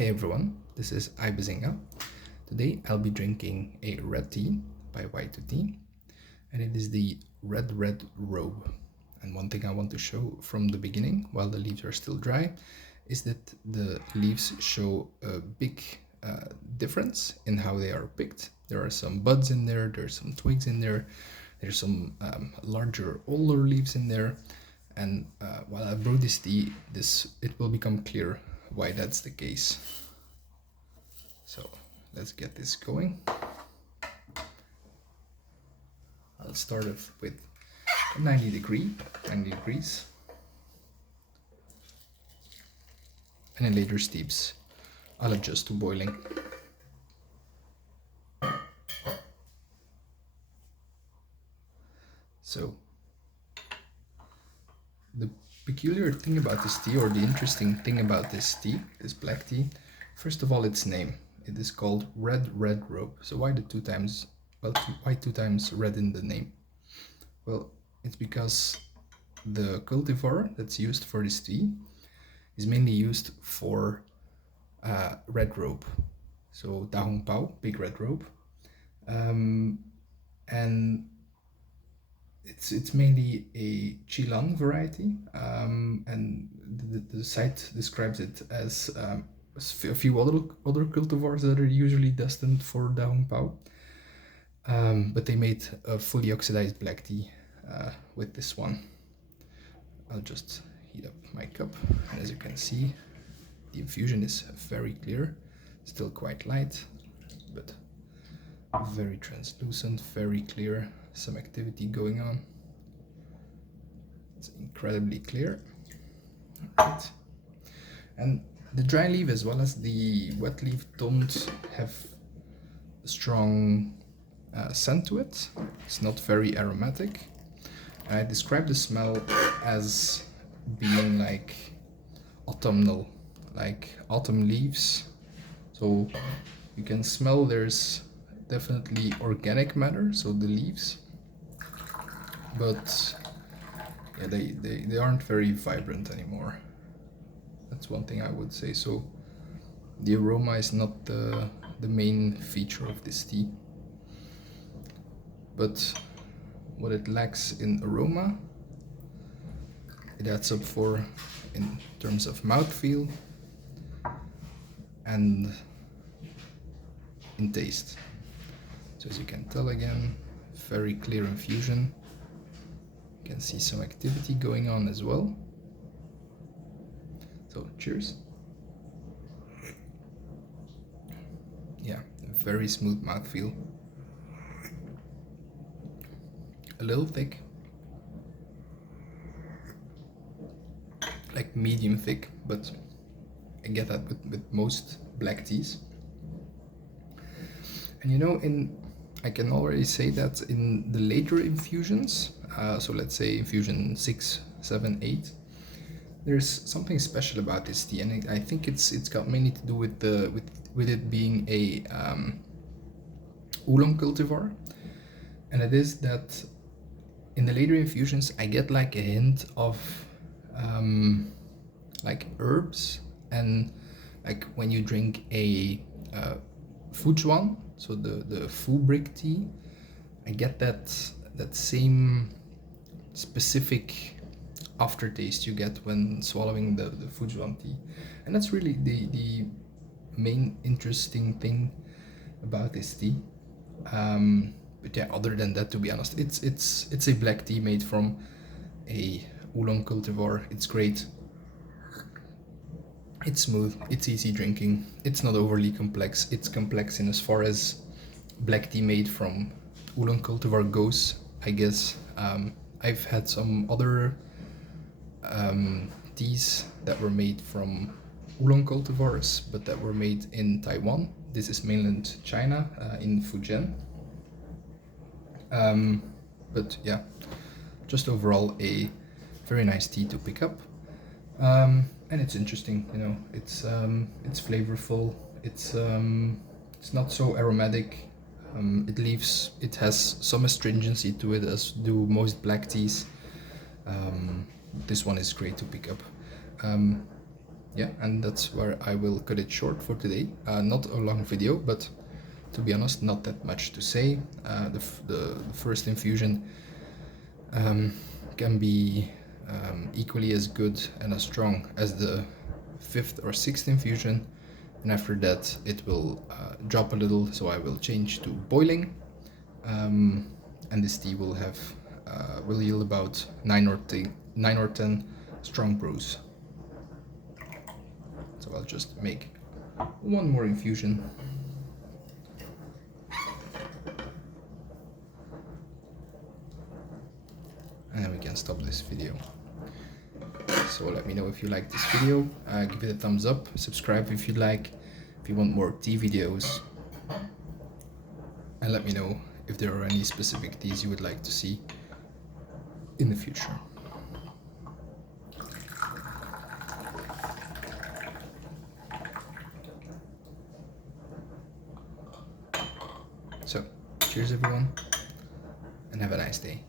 Hey everyone, this is Ibezinga. Today I'll be drinking a red tea by White2Tea, and it is the Red Robe. And one thing I want to show from the beginning, while the leaves are still dry, is that the leaves show a big difference in how they are picked. There are some buds in there, there's some twigs in there, there's some larger, older leaves in there. And while I brew this tea, it will become clear why that's the case. So let's get this going. I'll start off with 90 degrees, and in later steeps I'll adjust to boiling. So the peculiar thing about this tea, or the interesting thing about this tea, this black tea, first of all, its name. It is called Red Robe. So why the two times? Well, why two times red in the name? Well, it's because the cultivar that's used for this tea is mainly used for red robe. So Da Hong Pao, big red robe, and it's mainly a Qilan variety, and the site describes it as a few other cultivars that are usually destined for Da Hong Pao, but they made a fully oxidized black tea with this one. I'll just heat up my cup, and as you can see, the infusion is very clear, still quite light, but very translucent, very clear, some activity going on. It's incredibly clear. Right. And the dry leaf as well as the wet leaf don't have a strong scent to it. It's not very aromatic. I describe the smell as being like autumnal, like autumn leaves. So you can smell there's definitely organic matter, so the leaves, but yeah, they aren't very vibrant anymore. That's one thing I would say. So the aroma is not the main feature of this tea, but what it lacks in aroma, it adds up for in terms of mouthfeel and in taste. So as you can tell, again, very clear infusion. You can see some activity going on as well. So cheers. Yeah, a very smooth mouthfeel. A little thick, like medium thick, but I get that with most black teas. And you know, I can already say that in the later infusions, so let's say infusion 6, 7, 8, there's something special about this tea, and I think it's got mainly to do with it being a Oolong cultivar, and it is that in the later infusions I get like a hint of like herbs, and like when you drink a Fujuan, so the Fu brick tea, I get that same specific aftertaste you get when swallowing the Fujuan tea, and that's really the main interesting thing about this tea. But yeah, other than that, to be honest, it's a black tea made from a Oolong cultivar. It's great. It's smooth, it's easy drinking, it's not overly complex. It's complex in as far as black tea made from Oolong cultivar goes, I guess. I've had some other teas that were made from Oolong cultivars, but that were made in Taiwan. This is mainland China, in Fujian. But yeah, just overall a very nice tea to pick up. And it's interesting, you know. It's flavorful. It's not so aromatic. It has some astringency to it, as do most black teas. This one is great to pick up. yeah, and that's where I will cut it short for today. Not a long video, but to be honest, not that much to say. The first infusion can be equally as good and as strong as the 5th or 6th infusion, and after that it will drop a little, so I will change to boiling, and this tea will have will yield about 9 or 10 strong brews. So I'll just make one more infusion. And then we can stop this video. So let me know if you like this video, give it a thumbs up, subscribe if you like, if you want more tea videos, and let me know if there are any specific teas you would like to see in the future. So, cheers everyone, and have a nice day.